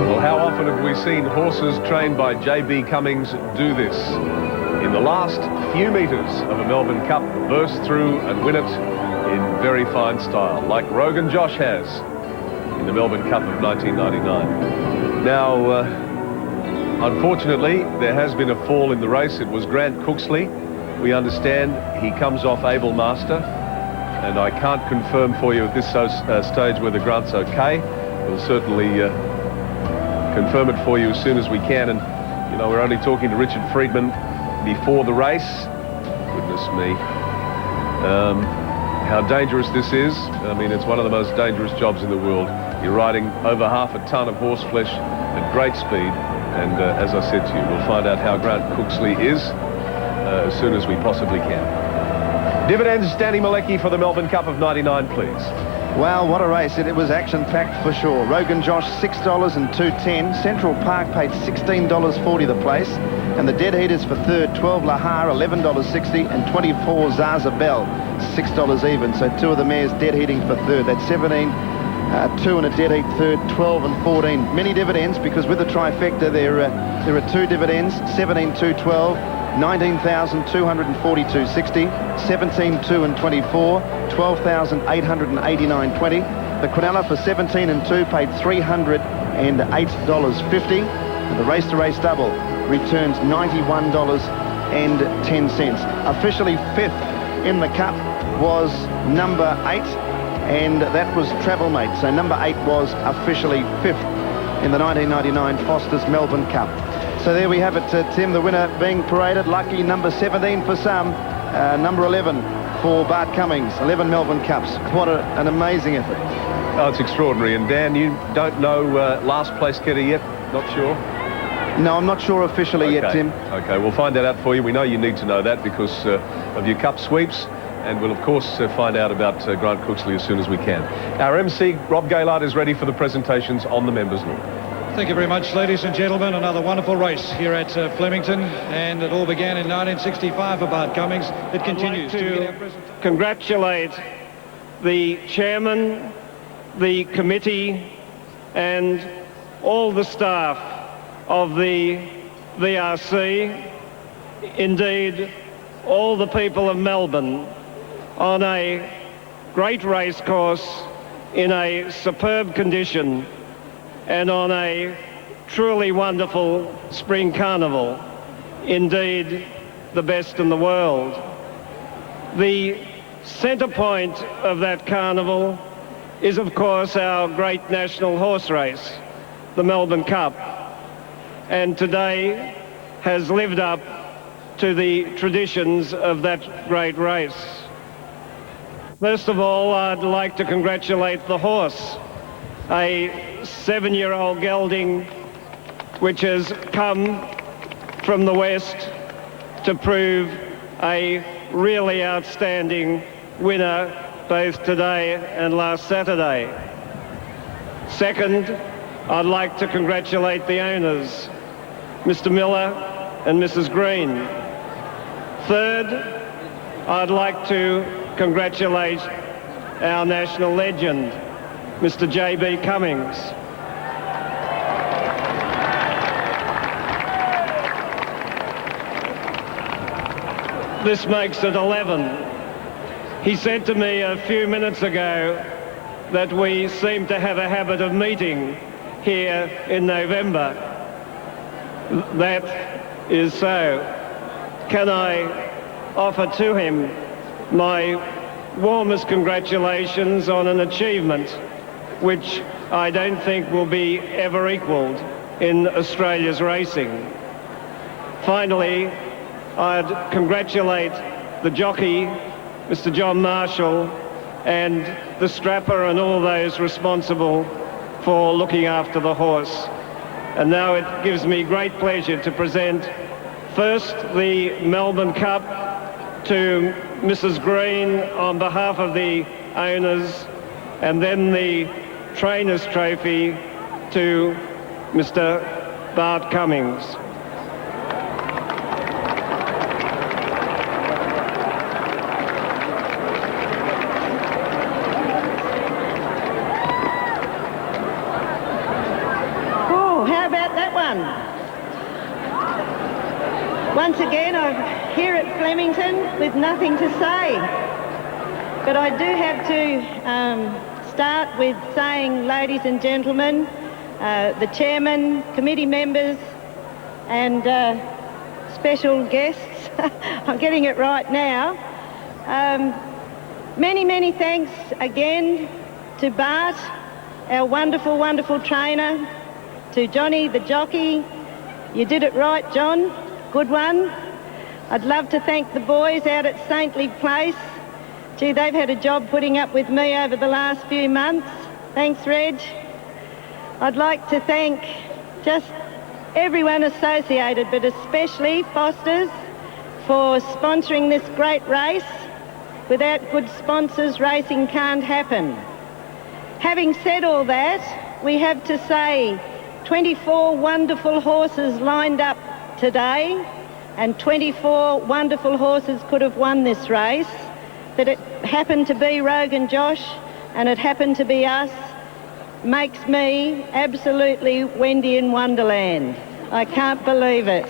Well, how often have we seen horses trained by J.B. Cummings do this? In the last few metres of a Melbourne Cup, burst through and win it in very fine style, like Rogan Josh has in the Melbourne Cup of 1999. Now, unfortunately, there has been a fall in the race. It was Grant Cooksley. We understand he comes off Able Master, and I can't confirm for you at this stage whether Grant's okay. We'll certainly confirm it for you as soon as we can. And, you know, we're only talking to Richard Friedman before the race. Goodness me. How dangerous this is. I mean, it's one of the most dangerous jobs in the world. You're riding over half a ton of horse flesh at great speed. And as I said to you, we'll find out how Grant Cooksley is as soon as we possibly can. Dividends, Danny Malecki for the Melbourne Cup of 99, please. Wow, what a race. It was action-packed for sure. Rogan Josh, $6 and $2.10. Central Park paid $16.40 the place. And the dead heaters for third, 12 Lahar, $11.60, and 24 Zaza Bell, $6 even. So two of the mares dead heating for third. That's 17, 2 and a dead heat third, 12 and 14. Many dividends, because with the trifecta there are two dividends, 17,212, 19,242.60, 17, 2 and 24, 12,889.20. The Quinella for 17 and 2 paid $308.50. And the race-to-race double returns $91.10. Officially fifth in the Cup was number 8, and that was Travelmate. So number 8 was officially fifth in the 1999 Foster's Melbourne Cup. So there we have it, Tim, the winner being paraded. Lucky number 17 for some, number 11 for Bart Cummings. 11 Melbourne Cups. What an amazing effort. Oh, it's extraordinary. And Dan, you don't know last place getter yet? Not sure? No, I'm not sure officially yet, Tim. Okay, we'll find that out for you. We know you need to know that because of your cup sweeps. And we'll, of course, find out about Grant Cooksley as soon as we can. Our MC, Rob Gaylard, is ready for the presentations on the members' look. Thank you very much, ladies and gentlemen. Another wonderful race here at Flemington, and it all began in 1965 for Bart Cummings. It continues. I'd like to congratulate the chairman, the committee, and all the staff of the VRC, indeed all the people of Melbourne, on a great race course in a superb condition and on a truly wonderful spring carnival, indeed the best in the world. The centre point of that carnival is, of course, our great national horse race, the Melbourne Cup, and today has lived up to the traditions of that great race. First of all, I'd like to congratulate the horse, a 7-year-old gelding which has come from the West to prove a really outstanding winner both today and last Saturday. Second, I'd like to congratulate the owners, Mr. Miller and Mrs. Green. Third, I'd like to congratulate our national legend, Mr. J.B. Cummings. This makes it 11. He said to me a few minutes ago that we seem to have a habit of meeting here in November. That is so. Can I offer to him my warmest congratulations on an achievement which I don't think will be ever equalled in Australia's racing. Finally, I'd congratulate the jockey, Mr. John Marshall, and the strapper and all those responsible for looking after the horse. And now it gives me great pleasure to present first the Melbourne Cup to Mrs. Green on behalf of the owners, and then the Trainer's Trophy to Mr. Bart Cummings. Once again, I'm here at Flemington with nothing to say. But I do have to start with saying, ladies and gentlemen, the chairman, committee members, and special guests, I'm getting it right now. Many, many thanks again to Bart, our wonderful, wonderful trainer, to Johnny, the jockey. You did it right, John. Good one. I'd love to thank the boys out at Saintly Place. Gee, they've had a job putting up with me over the last few months. Thanks, Reg. I'd like to thank just everyone associated, but especially Foster's, for sponsoring this great race. Without good sponsors, racing can't happen. Having said all that, we have to say 24 wonderful horses lined up today, and 24 wonderful horses could have won this race. That it happened to be Rogan Josh and it happened to be us makes me absolutely Wendy in Wonderland. I can't believe it.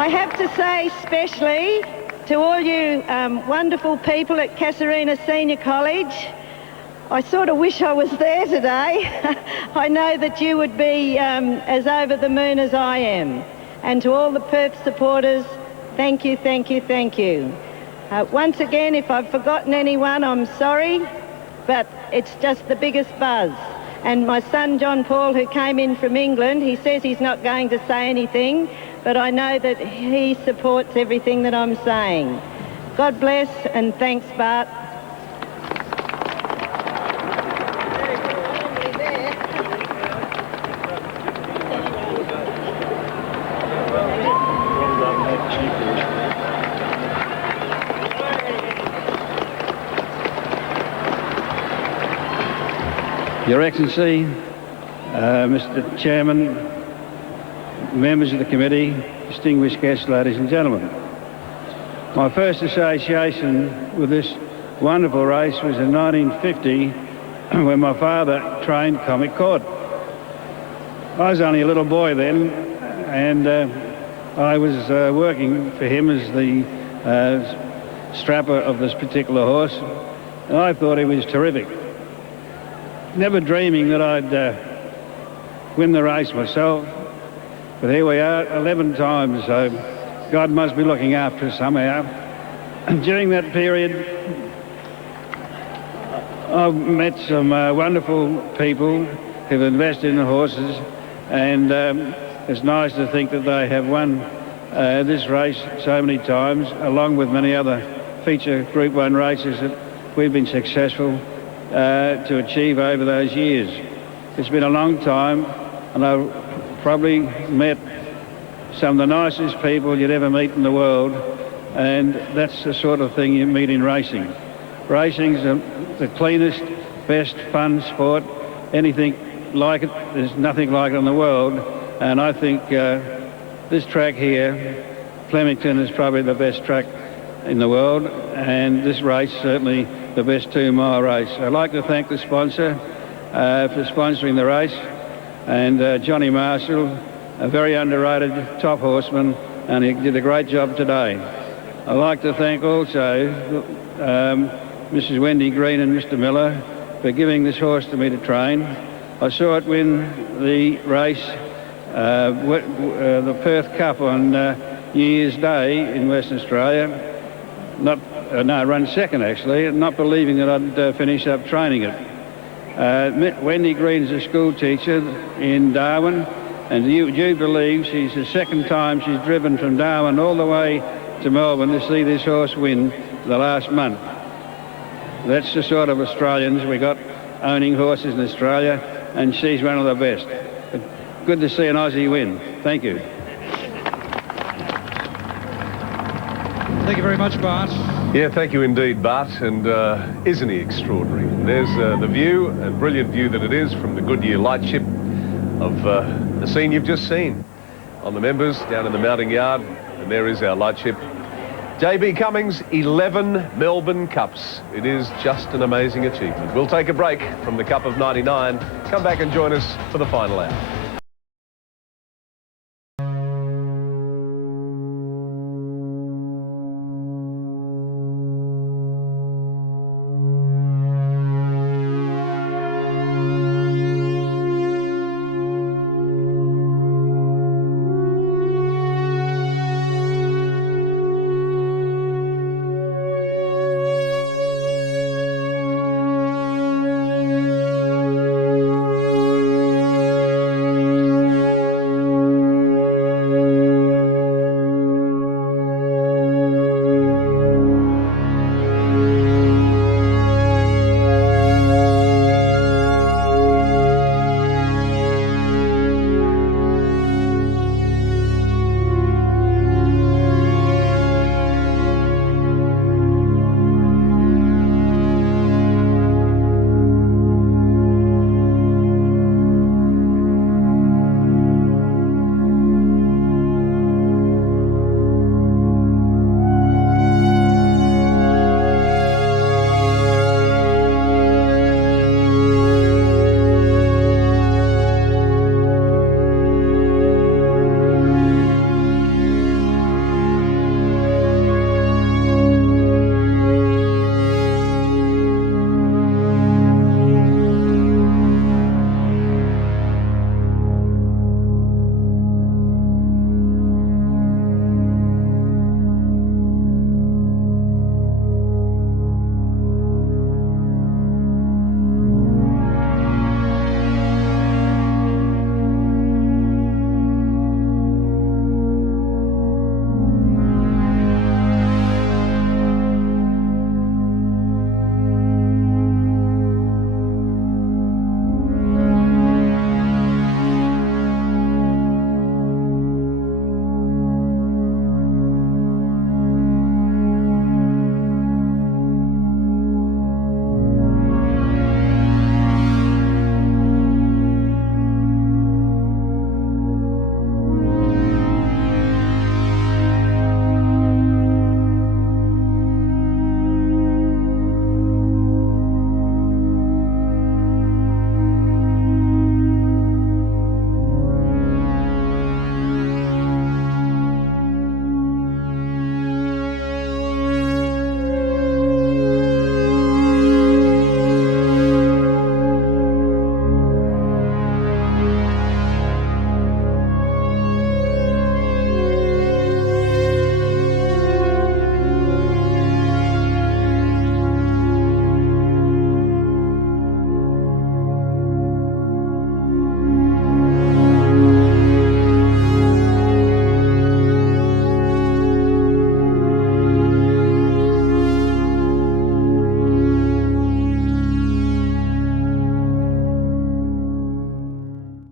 I have to say especially to all you wonderful people at Casuarina Senior College, I sort of wish I was there today. I know that you would be as over the moon as I am. And to all the Perth supporters, thank you, thank you, thank you. Once again, if I've forgotten anyone, I'm sorry, but it's just the biggest buzz. And my son, John Paul, who came in from England, he says he's not going to say anything, but I know that he supports everything that I'm saying. God bless, and thanks, Bart. Your Excellency, Mr. Chairman, members of the committee, distinguished guests, ladies and gentlemen. My first association with this wonderful race was in 1950 when my father trained Comic Court. I was only a little boy then, and I was working for him as the strapper of this particular horse, and I thought he was terrific. Never dreaming that I'd win the race myself, but here we are 11 times, so God must be looking after us somehow. And during that period, I've met some wonderful people who've invested in the horses, and it's nice to think that they have won this race so many times, along with many other feature Group 1 races that we've been successful to achieve over those years. It's been a long time, and I've probably met some of the nicest people you'd ever meet in the world, and that's the sort of thing you meet in racing. Racing's the cleanest, best fun sport. Anything like it, there's nothing like it in the world, and I think this track here, Flemington, is probably the best track in the world, and this race certainly the best 2-mile race. I'd like to thank the sponsor for sponsoring the race, and Johnny Marshall, a very underrated top horseman, and he did a great job today. I'd like to thank also Mrs. Wendy Green and Mr. Miller for giving this horse to me to train. I saw it win the race, the Perth Cup on New Year's Day in Western Australia. Run second actually, not believing that I'd finish up training it. Wendy Green is a school teacher in Darwin, and you believe she's the second time she's driven from Darwin all the way to Melbourne to see this horse win the last month. That's the sort of Australians we got owning horses in Australia, and she's one of the best. Good to see an Aussie win. Thank you. Thank you very much, Bart. Yeah, thank you indeed, Bart, and isn't he extraordinary? There's the view, a brilliant view that it is, from the Goodyear lightship of the scene you've just seen on the members down in the mounting yard, and there is our lightship. JB Cummings, 11 Melbourne Cups. It is just an amazing achievement. We'll take a break from the Cup of '99. Come back and join us for the final hour.